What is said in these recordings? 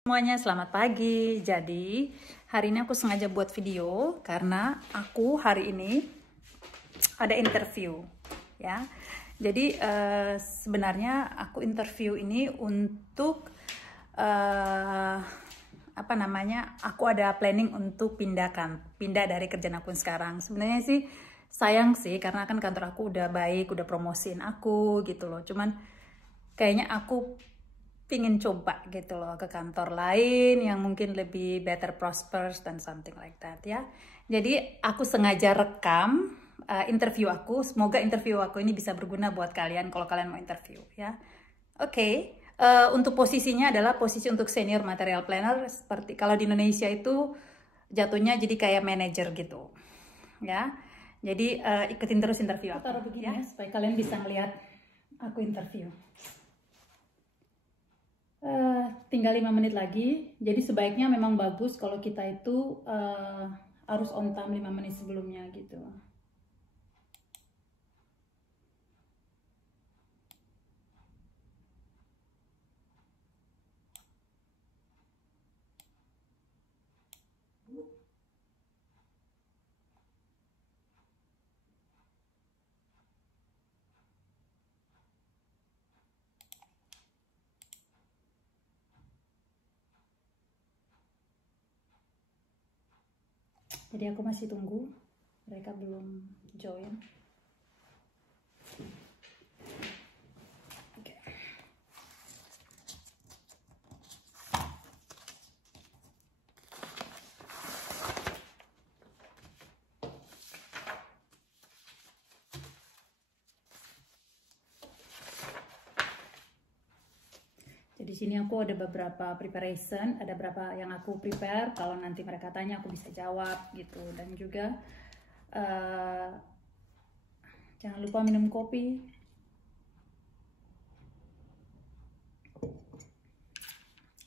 Semuanya selamat pagi. Jadi hari ini aku sengaja buat video karena aku hari ini ada interview ya. Jadi sebenarnya aku interview ini untuk apa namanya, aku ada planning untuk pindah dari kerjaan aku sekarang. Sebenarnya sih sayang sih karena kan kantor aku udah baik, udah promosiin aku gitu loh. Cuman kayaknya aku pingin coba gitu loh ke kantor lain yang mungkin lebih better prospers dan something like that ya. Jadi aku sengaja rekam interview aku. Semoga interview aku ini bisa berguna buat kalian kalau kalian mau interview ya. Oke. Untuk posisinya adalah posisi untuk senior material planner, seperti kalau di Indonesia itu jatuhnya jadi kayak manager gitu ya. Jadi ikutin terus interview aku. Taruh begini ya supaya kalian bisa ngeliat aku interview. Tinggal 5 menit lagi, jadi sebaiknya memang bagus kalau kita itu harus on time 5 menit sebelumnya gitu. Jadi aku masih tunggu, mereka belum join. Oke. Jadi sini aku ada beberapa preparation, ada beberapa yang aku prepare. Kalau nanti mereka tanya aku bisa jawab gitu. Dan juga jangan lupa minum kopi.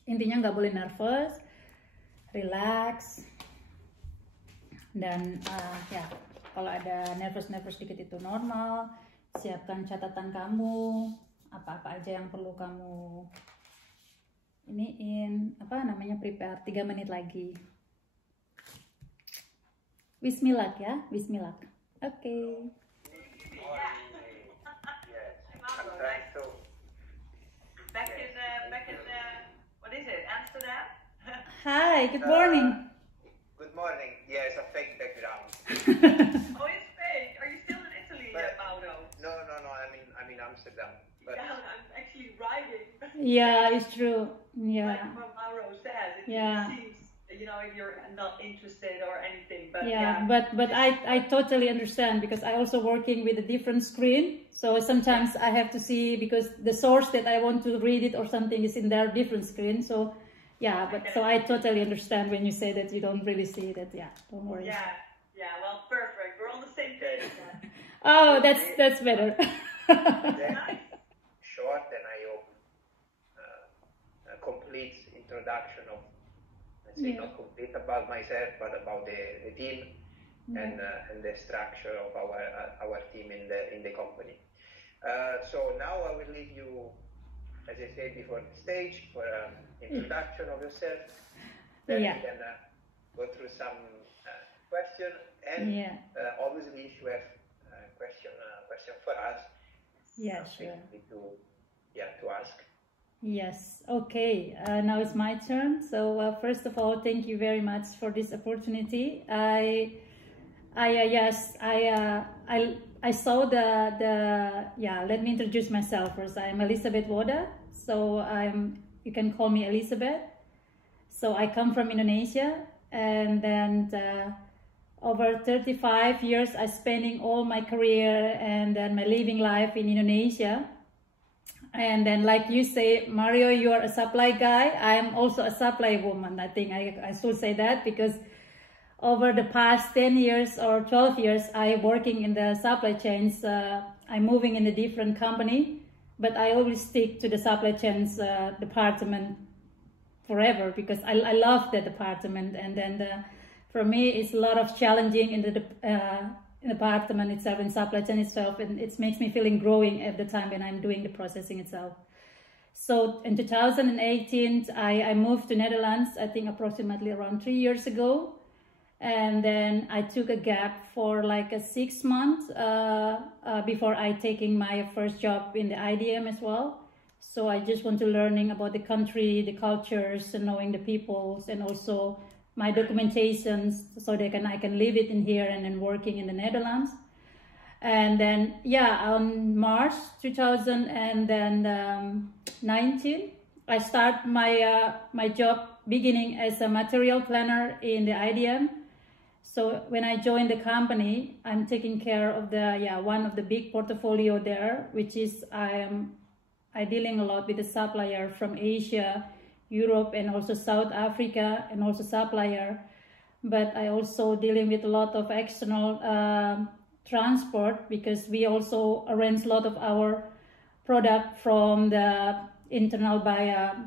Intinya nggak boleh nervous, relax. Dan ya kalau ada nervous dikit itu normal. Siapkan catatan kamu, apa-apa aja yang perlu kamu iniin, apa namanya, prepare 3 menit lagi. Bismillah ya, bismillah. Oke. Back in what is it, Amsterdam? Hi, good morning. Good morning. Yeah, it's a fake background. Oh, it's fake. Are you still in Italy, Mauro? No. I'm in Amsterdam. But Yeah, I'm actually riding. Yeah, it's true. Like Yeah. what Mauro said. It Yeah. seems, you're not interested or anything, but Yeah, but I totally understand because I also working with a different screen. So sometimes I have to see because the source that I want to read it or something is in their different screen. So yeah, but so I totally understand when you say that you don't really see that. Yeah, don't worry. Yeah. Well, perfect. We're on the same page then. Oh, that's better. then short and I hope a complete introduction of, let's say, not complete about myself, but about the team and the structure of our team in the company. So now I will leave you, as I said before, the stage for an introduction of yourself. Then we can go through some questions, and obviously if you have question for us, Sure. To ask. Yes. Okay. Now it's my turn. So first of all, thank you very much for this opportunity. I saw the let me introduce myself first. I'm Elizabeth Woda. So you can call me Elizabeth. So I come from Indonesia, and then over 35 years I spending all my career and then my living life in Indonesia. And then, like you say, Mario, you are a supply guy. I am also a supply woman. I think I should say that because over the past 10 years or 12 years, I working in the supply chains. I'm moving in a different company, but I always stick to the supply chains department forever because I love the department. And then for me, it's a lot of challenging in the department itself, in supply chain itself, and it makes me feeling growing at the time when I'm doing the processing itself. So in 2018, I moved to Netherlands, I think approximately around 3 years ago. And then I took a gap for like a 6 months before I taking my first job in the IDM as well. So I just want to learning about the country, the cultures, and knowing the peoples, and also my documentations so I can live it in here and then working in the Netherlands. And then, yeah, on March 2019, I start my job beginning as a material planner in the IDM. So when I joined the company, I'm taking care of one of the big portfolio there, which is I dealing a lot with the supplier from Asia, Europe, and also South Africa, and also supplier. But I also dealing with a lot of external transport, because we also arrange a lot of our product from the internal by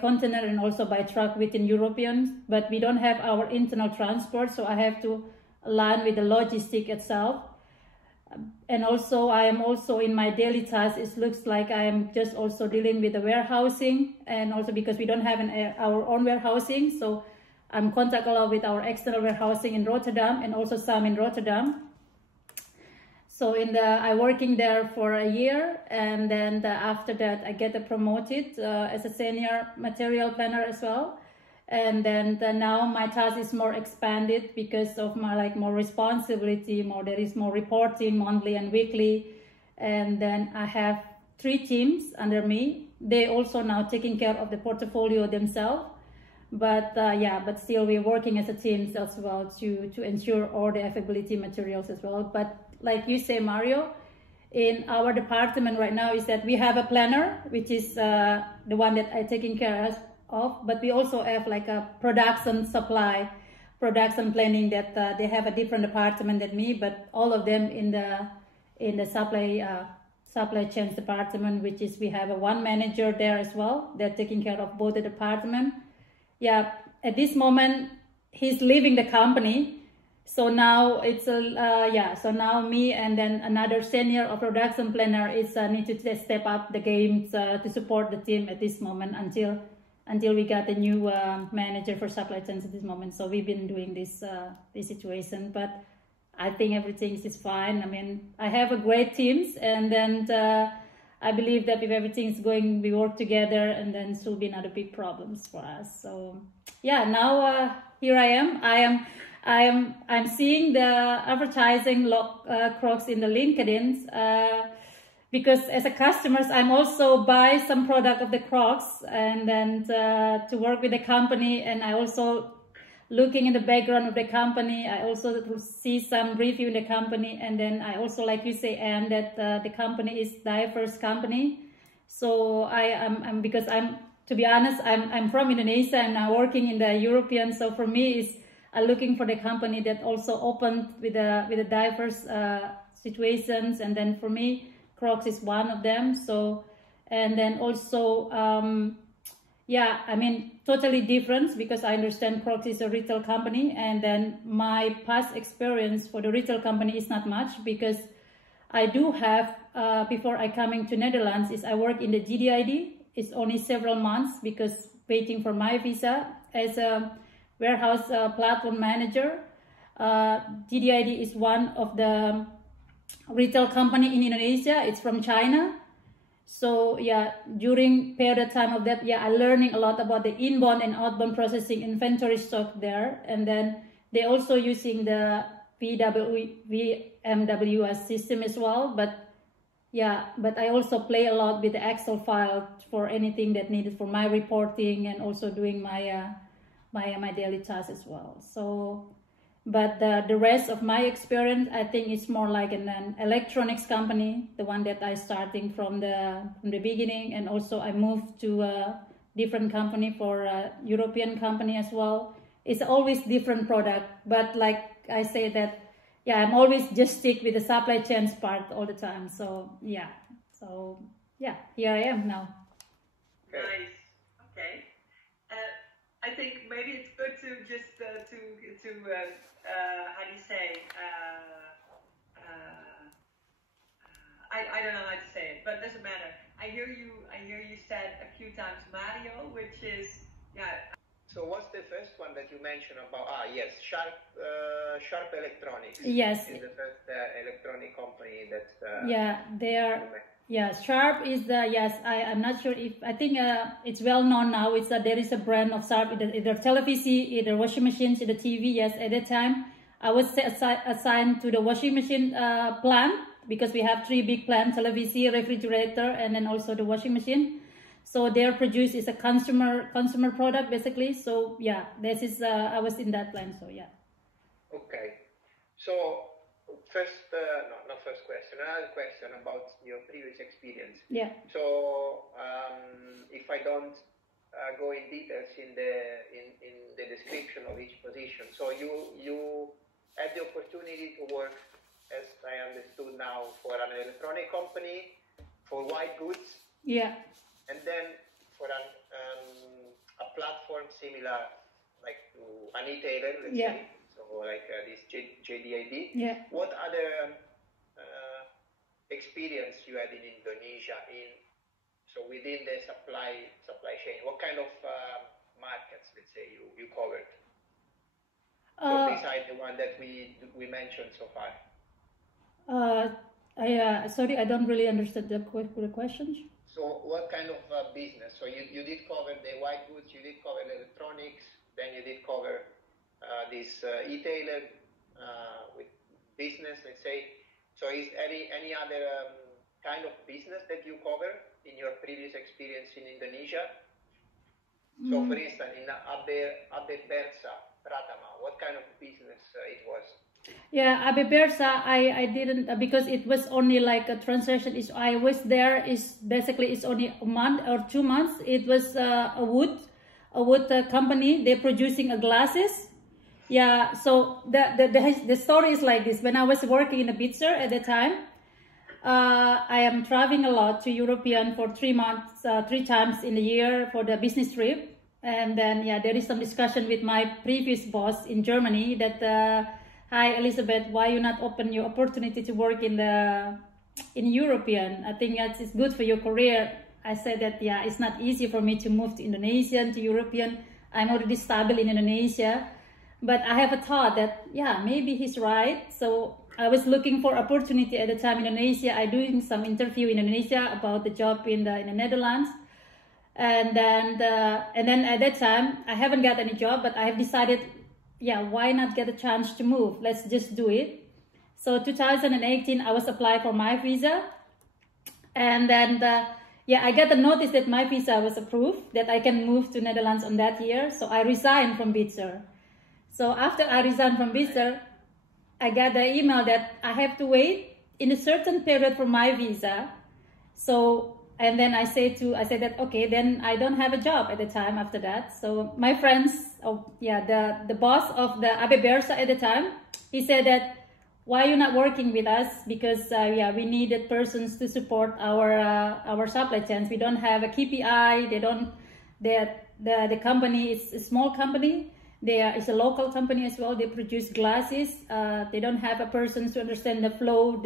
container and also by truck within Europeans, but we don't have our internal transport, so I have to align with the logistic itself. And also I am also in my daily task, it looks like I am just also dealing with the warehousing, and also because we don't have our own warehousing, so I'm contact a lot with our external warehousing in Rotterdam and also some in Rotterdam. So I working there for a year, and then after that I get promoted as a senior material planner as well. And then now my task is more expanded because of my more responsibility, there is more reporting monthly and weekly. And then I have 3 teams under me. They also now taking care of the portfolio themselves. But but still we're working as a team as well to ensure all the availability materials as well. But like you say, Mario, in our department right now is that we have a planner, which is the one that I taking care of, but we also have like a production planning that they have a different department than me, but all of them in the supply chain department, which is we have one manager there as well. They're taking care of both the department. Yeah, at this moment he's leaving the company. So now it's so now me and then another senior or production planner is need to step up the game to support the team at this moment until we got a new manager for supply chains at this moment. So we've been doing this situation, but I think everything is fine. I mean, I have a great teams, and then I believe that if everything's going, we work together, and then still be not a big problems for us. So yeah, now here I am. I'm seeing the advertising Crocs in the LinkedIn because as a customer, I'm also buy some product of the Crocs, and then to work with the company, and I also looking in the background of the company. I also see some review in the company, and then I also, like you say, Anne, that the company is diverse company. So I'm because to be honest, I'm from Indonesia and I'm working in the European. So for me, is looking for the company that also open with the diverse situations, and then for me, Crocs is one of them. So, and then also, yeah, I mean, totally different, because I understand Crocs is a retail company, and then my past experience for the retail company is not much, because I do have, before I coming to Netherlands, is I work in the GDID. It's only several months because waiting for my visa as a warehouse platform manager. GDID is one of the retail company in Indonesia. It's from China. So yeah, during period of time of that, yeah, I learning a lot about the inbound and outbound processing inventory stock there. And then they also using the VMWS system as well. But yeah, but I also play a lot with the Excel file for anything that needed for my reporting, and also doing my my daily tasks as well. So, but the rest of my experience, I think it's more like an electronics company, the one that I starting from the beginning, and also I moved to a different company for a European company as well. It's always different product, but like I say that, yeah, I'm always just stick with the supply chains part all the time. So yeah, here I am now. Nice. Okay. I think maybe it's good to just how do you say? I don't know how to say it, but it doesn't matter. I hear you said a few times Mario, which is, yeah. So what's the first one that you mentioned about? Yes, Sharp Electronics. Yes. Is the first electronic company that. Yeah, they are. Yeah, Sharp is the, yes, I'm not sure if, I think it's well known now. It's there is a brand of Sharp, either television, either washing machines, either TV. Yes, at that time I was assigned to the washing machine plant, because we have 3 big plants: television, refrigerator, and then also the washing machine. So their produce is a consumer product basically. So yeah, this is I was in that plant. So yeah. Okay, so first, not first question. Another question about your previous experience. Yeah. So if I don't go in details in the description of each position, so you had the opportunity to work, as I understood now, for an electronic company, for white goods. Yeah. And then for a platform similar, like to an e-tailer, let's say, so like this JDID. Yeah. What other experience you had in Indonesia so within the supply chain? What kind of markets, let's say, you covered? So besides the one that we mentioned so far. Sorry, I don't really understand the question. So what kind of business? So you did cover the white goods, you did cover the electronics, then you did cover this e-tailer with business, let's say. So is any other kind of business that you cover in your previous experience in Indonesia? So for instance, in AB Bersa Pratama, what kind of business it was? Yeah, AB Bersa, I didn't, because it was only like a transaction. I was there, it's only a month or 2 months. It was a wood company. They're producing glasses. Yeah, so the story is like this. When I was working in Bitzer at the time, I am traveling a lot to European for 3 months, 3 times in a year for the business trip. And then, yeah, there is some discussion with my previous boss in Germany that, hi Elizabeth, why you not open your opportunity to work in European? I think it's good for your career. I said that, yeah, it's not easy for me to move to Indonesian, to European. I'm already stable in Indonesia. But I have a thought that, yeah, maybe he's right. So I was looking for opportunity at the time in Indonesia. I doing some interview in Indonesia about the job in the Netherlands. And then at that time, I haven't got any job, but I have decided, yeah, why not get a chance to move? Let's just do it. So 2018, I was applying for my visa. And then, yeah, I got a notice that my visa was approved, that I can move to Netherlands on that year. So I resigned from Bitzer. So after I resigned from Bitzer, I got the email that I have to wait in a certain period for my visa. So, and then I said that, okay, then I don't have a job at the time after that. So my friends, the boss of the AB Bersa at the time, he said that, why are you not working with us? Because we needed persons to support our supply chains. We don't have a KPI. The company is a small company. It's a local company as well. They produce glasses. They don't have a person to understand the flow,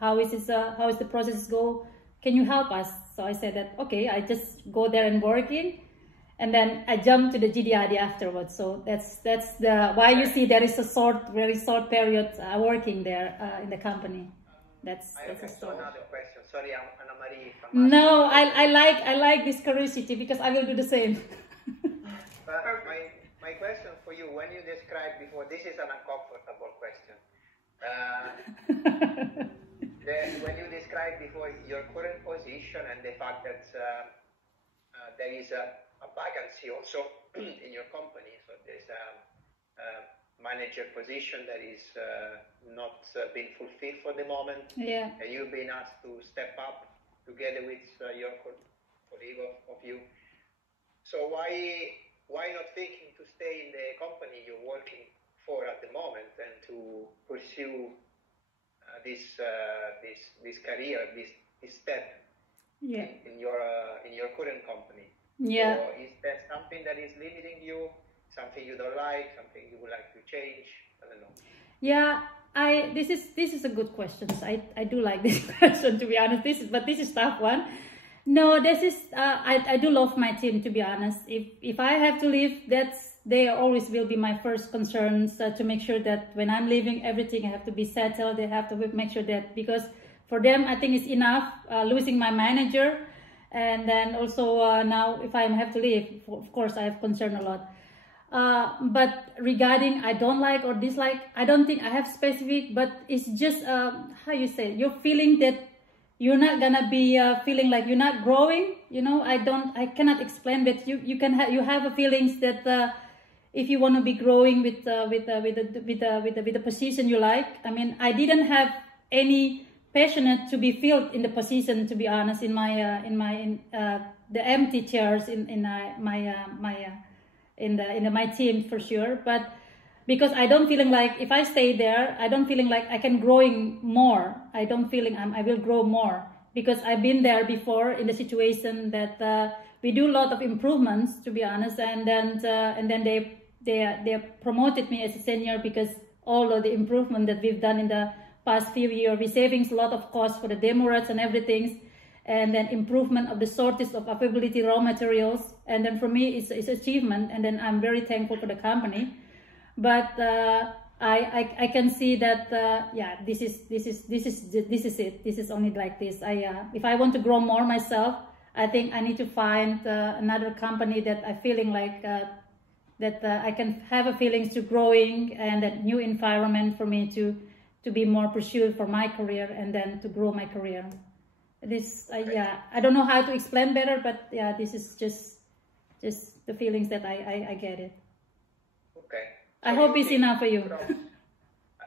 how is the process go. Can you help us? So I said that, okay, I just go there and working. And then I jumped to the GDID afterwards. So that's why you see there is a very short period working there in the company. That's a story. Another question. Sorry, Anna Marie. No, I like this curiosity because I will do the same. But my question for you, when you described before, this is an uncomfortable question. When you described before your current position and the fact that there is a vacancy also in your company, so there's a manager position that is not being fulfilled for the moment, and you've been asked to step up together with your colleague of you. So why not thinking to stay in the company you're working for at the moment and to pursue this career, this step in your current company? Yeah. So is there something that is limiting you? Something you don't like? Something you would like to change? I don't know. Yeah, this is a good question. I do like this question, to be honest. This is a tough one No, this is I do love my team, to be honest. If I have to leave, they always will be my first concerns, to make sure that when I'm leaving, everything have to be settled. They have to make sure that, because for them I think it's enough losing my manager, and then also now if I have to leave, of course I have concern a lot. But regarding I don't like or dislike, I don't think I have specific, but it's just how you say, you're feeling that you're not gonna be feeling like you're not growing. You know, I cannot explain, but you have a feelings that if you want to be growing with the position you like. I mean, I didn't have any passionate to be filled in the position, to be honest, in the empty chairs in my team, for sure. But because I don't feeling like if I stay there, I don't feeling like I can growing more. I don't feeling I will grow more, because I've been there before in the situation that we do a lot of improvements, to be honest, and then they promoted me as a senior, because all of the improvement that we've done in the past few years, we saving a lot of costs for the demo rats and everything, and then improvement of the shortage of availability raw materials, and then for me it's achievement, and then I'm very thankful for the company. But I can see that yeah, this is it. This is only like this. If I want to grow more myself, I think I need to find another company that I feeling like that I can have a feelings to growing, and that new environment for me to be more pursued for my career, and then to grow my career. This yeah, I don't know how to explain better, but yeah, this is just the feelings that I get it. Okay. So I hope it's enough for you. Crocs,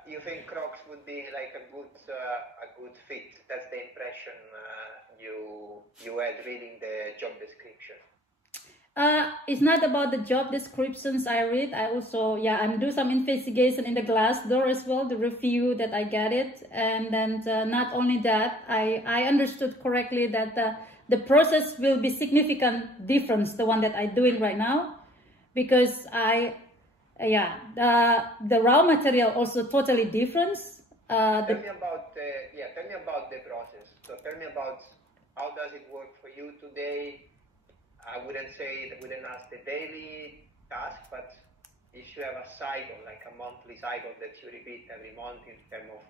you think Crocs would be like a good fit? That's the impression you had reading the job description. It's not about the job descriptions I read. I also, yeah, I'm do some investigation in the Glassdoor as well, the review that I get it. And then not only that, I understood correctly that the process will be significant difference, the one that I'm doing right now, because the raw material also totally different. Tell me about the process. So tell me about how does it work for you today. I wouldn't ask the daily task, but if you have a cycle, like a monthly cycle that you repeat every month in terms of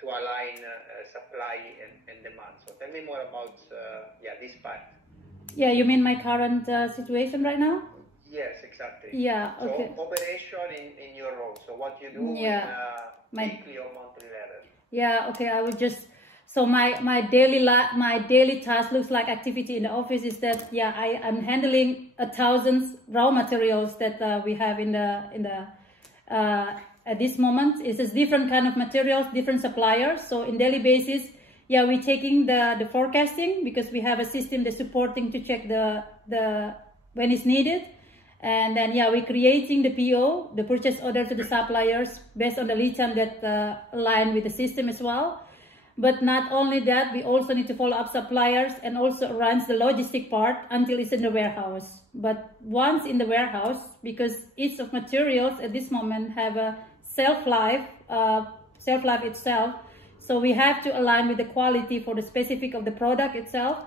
to align supply and demand. So tell me more about this part. Yeah, you mean my current situation right now? Yes, exactly. Yeah, okay. So operation in your role. So what you do in weekly or monthly level. Yeah, okay. I would just. So my daily task looks like activity in the office is that I'm handling 1,000 raw materials that we have in the at this moment. It's a different kind of materials, different suppliers. So in daily basis, we're taking the forecasting, because we have a system that's supporting to check the when it's needed, and then we're creating the PO, the purchase order to the suppliers based on the lead time that align with the system as well. But not only that, we also need to follow up suppliers and also runs the logistic part until it's in the warehouse. But once in the warehouse, because each of materials at this moment have a shelf-life itself, so we have to align with the quality for the specific of the product itself.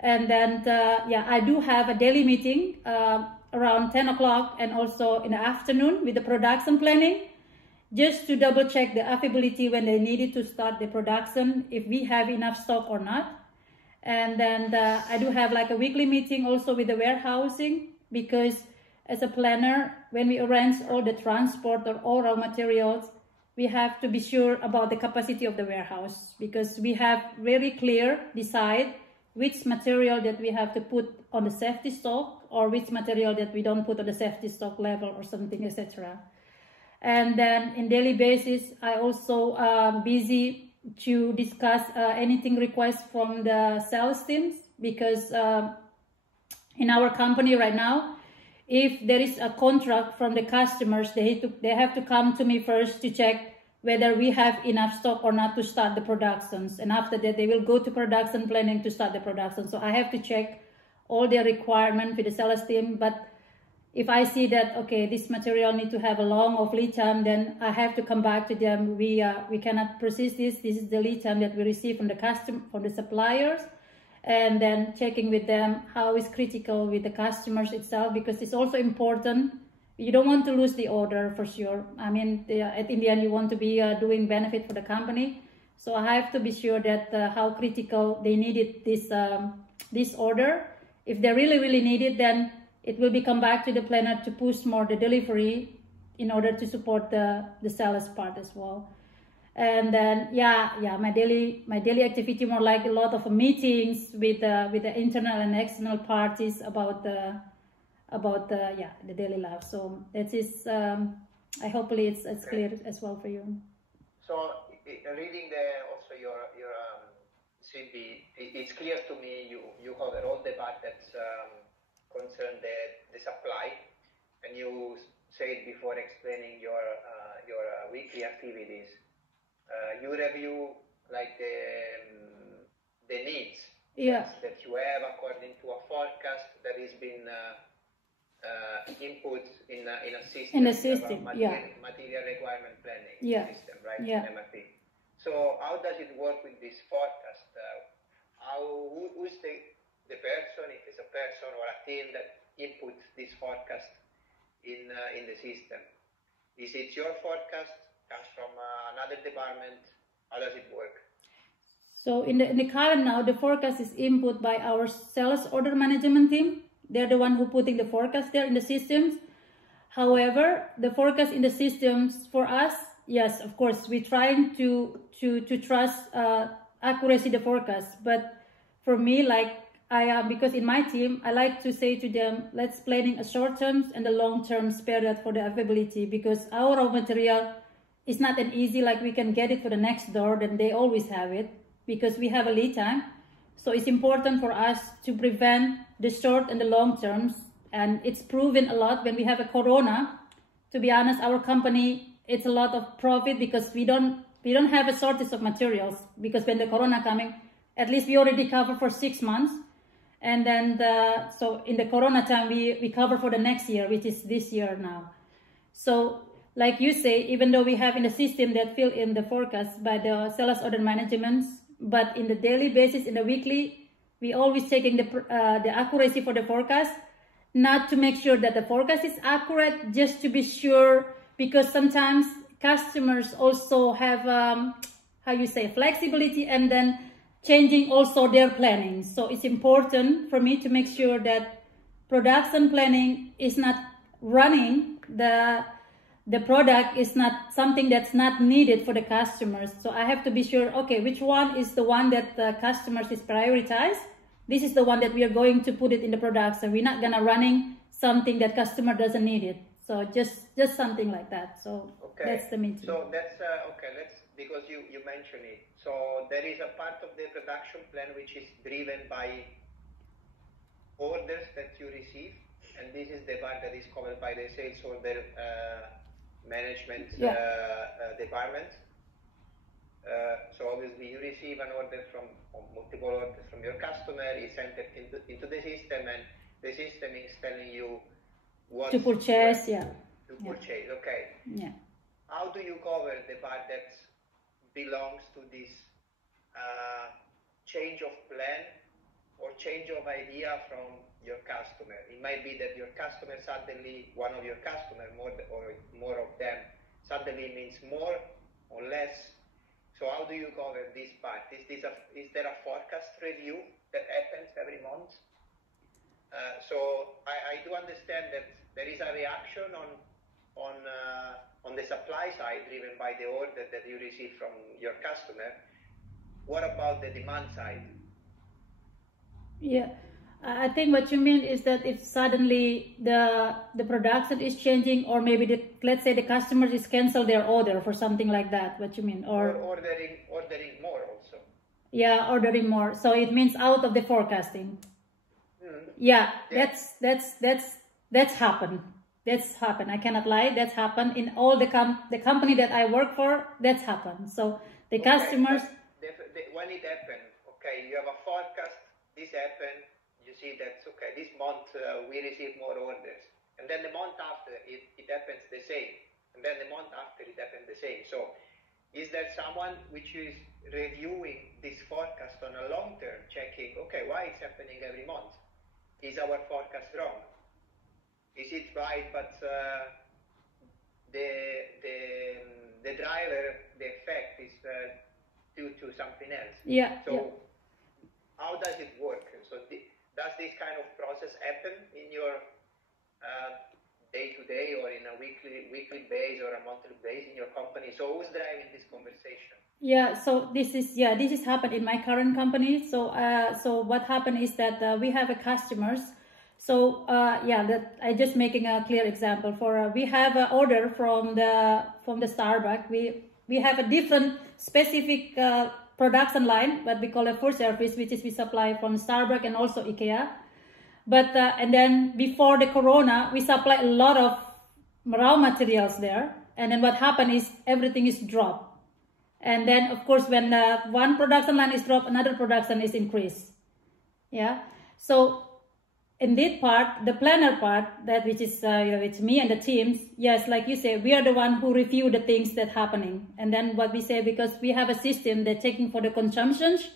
And then, I do have a daily meeting around 10 o'clock and also in the afternoon with the production planning, just to double check the availability when they needed to start the production, if we have enough stock or not. And then I do have like a weekly meeting also with the warehousing, because as a planner, when we arrange all the transport or all raw materials, we have to be sure about the capacity of the warehouse, because we have very clear decide which material that we have to put on the safety stock, or which material that we don't put on the safety stock level or something, etc. And then in daily basis, I also busy to discuss anything request from the sales teams, because in our company right now, if there is a contract from the customers, they have to come to me first to check whether we have enough stock or not to start the productions. And after that, they will go to production planning to start the production. So I have to check all their requirements with the sales team. But if I see that, okay, this material need to have a long of lead time, then I have to come back to them. We cannot persist this. This is the lead time that we receive from the from the suppliers. and then checking with them how is critical with the customers itself, because it's also important. You don't want to lose the order for sure. I mean, in the end, you want to be doing benefit for the company. So I have to be sure that how critical they needed this order. If they really need it, then it will come back to the planner to push more the delivery in order to support the sales part as well. And then my daily activity more like a lot of meetings with the internal and external parties about the daily life. So that is hopefully it's clear as well for you. So reading also your CV, it's clear to me you cover all the part that's concern the supply, and you said before explaining your weekly activities. You review like the needs that you have according to a forecast that has been input in a system. In the system, material requirement planning system, right? MRP. So how does it work with this forecast? Who's the person, if it's a person or a team that inputs this forecast in the system? Is it your forecast? Comes from another department? How does it work? So in the current now, the forecast is input by our sales order management team. They're the one who putting the forecast there in the systems. However, the forecast in the systems for us, yes, of course, we're trying to trust accuracy the forecast. But for me, like because in my team, I like to say to them, let's planning a short term and a long term period for the availability, because our raw material is not an easy, like we can get it for the next door, then they always have it, because we have a lead time. So it's important for us to prevent the short and the long terms. And it's proven a lot when we have a corona. To be honest, our company, it's a lot of profit, because we don't have a shortage of materials, because when the corona coming, at least we already cover for 6 months. And then so in the corona time, we cover for the next year, which is this year now. So like you say, even though we have in the system that fill in the forecast by the sales order management, but in the daily basis, in the weekly, we always checking the accuracy for the forecast, not to make sure that the forecast is accurate, just to be sure, because sometimes customers also have, flexibility, and then changing also their planning. So it's important for me to make sure that production planning is not running, the product is not something that's not needed for the customers. So I have to be sure, okay, which one is the one that the customers is prioritized. This is the one that we are going to put it in the production. We're not gonna running something that customer doesn't need it. So just something like that. So that's the meeting. So that's because you mentioned it. So there is a part of the production plan which is driven by orders that you receive, and this is the part that is covered by the sales order management department. So obviously you receive an order from multiple orders from your customer, it's entered into the system, and the system is telling you what to purchase. Purchase. Okay. Yeah. How do you cover the part that belongs to this change of plan or change of idea from your customer? It might be that your customer suddenly, one of your customers, more of them, suddenly means more or less. So how do you cover this part? Is there a forecast review that happens every month? So I do understand that there is a reaction on the supply side driven by the order that you receive from your customer. What about the demand side? Yeah, I think what you mean is that if suddenly the production is changing, or maybe let's say the customer is cancel their order for something like that. What you mean? Or ordering more also. Yeah, ordering more. So it means out of the forecasting. Yeah, that's happened. That's happened. I cannot lie. That's happened in all the company that I work for. That's happened. So the customers. When it happened, okay, you have a forecast. This happened. You see that okay. This month we receive more orders, and then the month after it happens the same, and then the month after it happens the same. So is there someone which is reviewing this forecast on a long term, checking, okay, why it's happening every month? Is our forecast wrong? Is it right, but the driver, the effect is due to something else? Yeah. So how does it work? So does this kind of process happen in your day-to-day or in a weekly base or a monthly base in your company? So who's driving this conversation? Yeah, so this is happened in my current company. So so what happened is that we have a customers. So that I just making a clear example for we have an order from the Starbucks. We have a different specific production line, what we call a food service, which is we supply from Starbucks and also IKEA. But and then before the corona, we supply a lot of raw materials there. And then what happened is everything is dropped. And then of course when one production line is dropped, another production is increased. Yeah. So in that part, the planner part, that which is it's me and the teams. Yes, like you say, we are the one who review the things that happening. And then what we say, because we have a system that checking for the consumptions.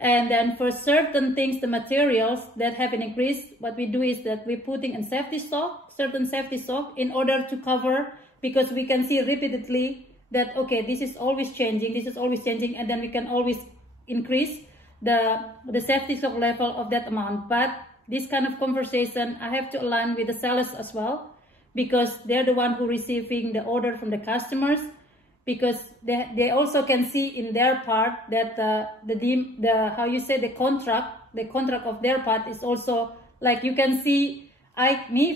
And then for certain things, the materials that have an increase, what we do is that we're putting in safety stock, certain safety stock, in order to cover, because we can see repeatedly that, okay, this is always changing, and then we can always increase the safety stock level of that amount. But this kind of conversation, I have to align with the sellers as well, because they're the one who receiving the order from the customers. Because they also can see in their part that the how you say the contract of their part is also, like, you can see,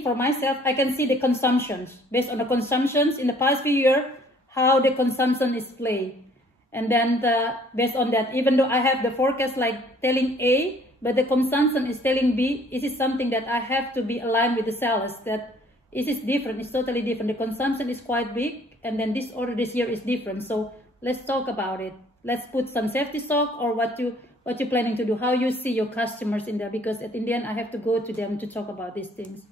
for myself, I can see the consumptions based on the consumptions in the past few years, how the consumption is played, and then based on that, even though I have the forecast like telling A, but the consumption is telling B, it is something that I have to be aligned with the sellers that it is different, it's totally different. The consumption is quite big. And then this order this year is different. So let's talk about it. Let's put some safety stock, or what you're planning to do, how you see your customers in there, because in the end I have to go to them to talk about these things.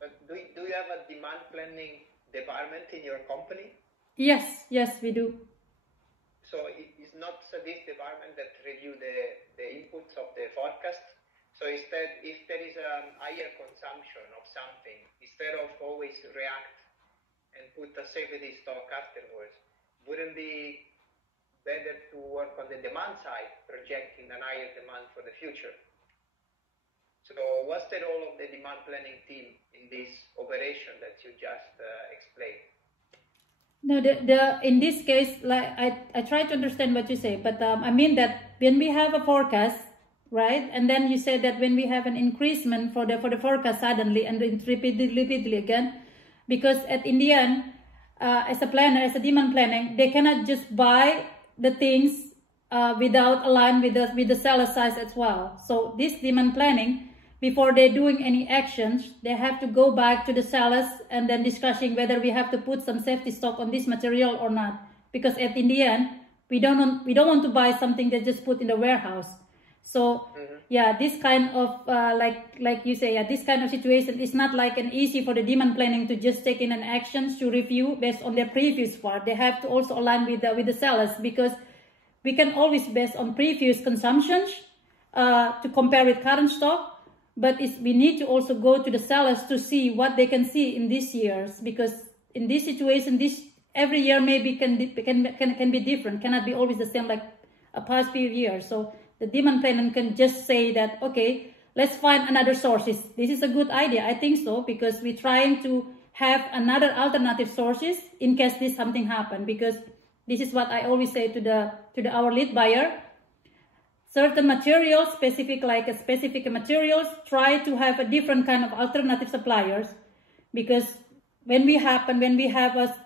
But do you have a demand planning department in your company? Yes, we do. So it is not this department that review the inputs of the forecast. So instead, if there is a higher consumption of something, instead of always react and put a safety stock afterwards, wouldn't be better to work on the demand side, projecting a higher demand for the future? So what's the role of the demand planning team in this operation that you just explained? No, in this case, like I try to understand what you say, but I mean that when we have a forecast, right, and then you say that when we have an increasement for the forecast suddenly and repeatedly again, because in the end, as a planner, as a demand planning, they cannot just buy the things without align with the seller size as well. So this demand planning, before they're doing any actions, they have to go back to the sellers and then discussing whether we have to put some safety stock on this material or not. Because in the end, we don't want to buy something that just put in the warehouse. So yeah, this kind of like you say, this kind of situation is not like an easy for the demand planning to just take in an actions to review based on their previous part. They have to also align with the sellers, because we can always based on previous consumptions to compare with current stock, but we need to also go to the sellers to see what they can see in these years, because in this situation, every year maybe can be different, cannot be always the same like a past few years. So the demand planning can just say that, okay, let's find another sources. This is a good idea. I think so, because we're trying to have another alternative sources in case this something happen. Because this is what I always say to our lead buyer. Certain materials, specific materials, try to have a different kind of alternative suppliers, because when we have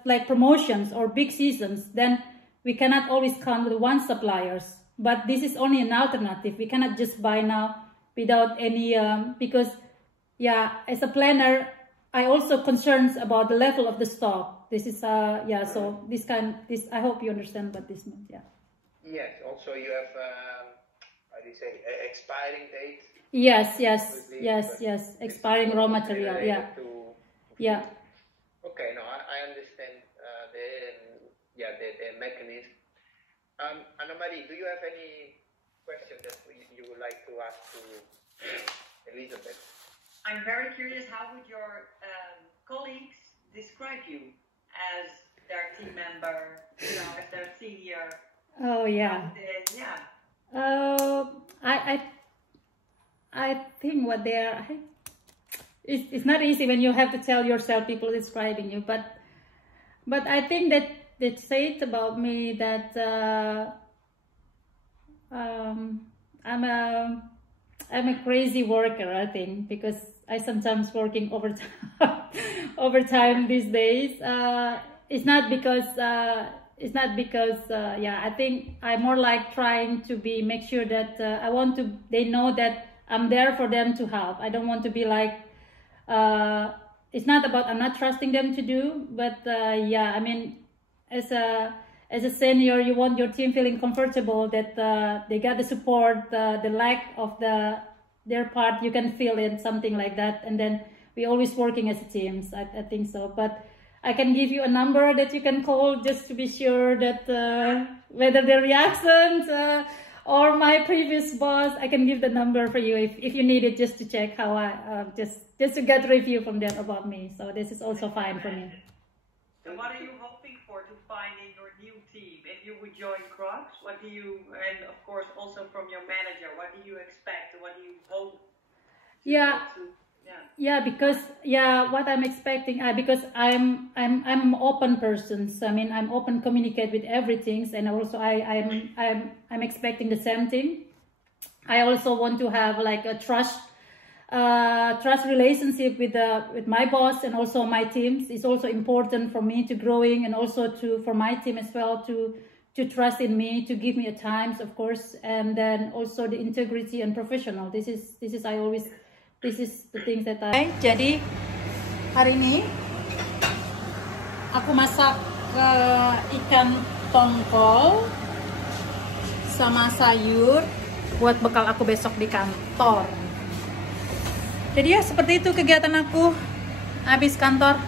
like promotions or big seasons, then we cannot always count with one suppliers. But this is only an alternative. We cannot just buy now without any, because yeah, as a planner, I also concerns about the level of the stock. This is, so I hope you understand what this means, yeah. Yes, also you have, how do you say, expiring date? Yes, expiring raw material, yeah. Yeah. Okay, no, I understand the mechanism. Anna-Marie, do you have any question that you would like to ask to Elizabeth? I'm very curious, how would your colleagues describe you as their team member, you know, as their senior? Oh yeah. I think what they are. It's not easy when you have to tell yourself people describing you, but I think that they say it about me that I'm a crazy worker, I think, because I sometimes working overtime these days. It's not because yeah, I think I'm more like trying to make sure that they know that I'm there for them to help. I don't want to be like, it's not about I'm not trusting them to do, but yeah, I mean, as a senior, you want your team feeling comfortable that they got the support, the lack of their part, you can feel it, something like that. And then we always working as a team. So I think so. But I can give you a number that you can call just to be sure that whether the reactions or my previous boss, I can give the number for you if you need it, just to check how I just to get a review from them about me. So this is also fine for me. So what are you hoping for to find in your new team? If you would join Crocs, what do you, and of course also from your manager, what do you expect? What do you hope? Yeah, because what I'm expecting, because I'm an open person. So I mean, I'm open, communicate with everything, and also I'm expecting the same thing. I also want to have like a trust relationship with my boss and also my teams. It's also important for me to growing, and also for my team as well to trust in me, to give me a time, of course, and then also the integrity and professional. This is the things that I. Jadi hari ini aku masak ikan tongkol sama sayur buat bekal aku besok di kantor. Jadi ya seperti itu kegiatan aku habis kantor.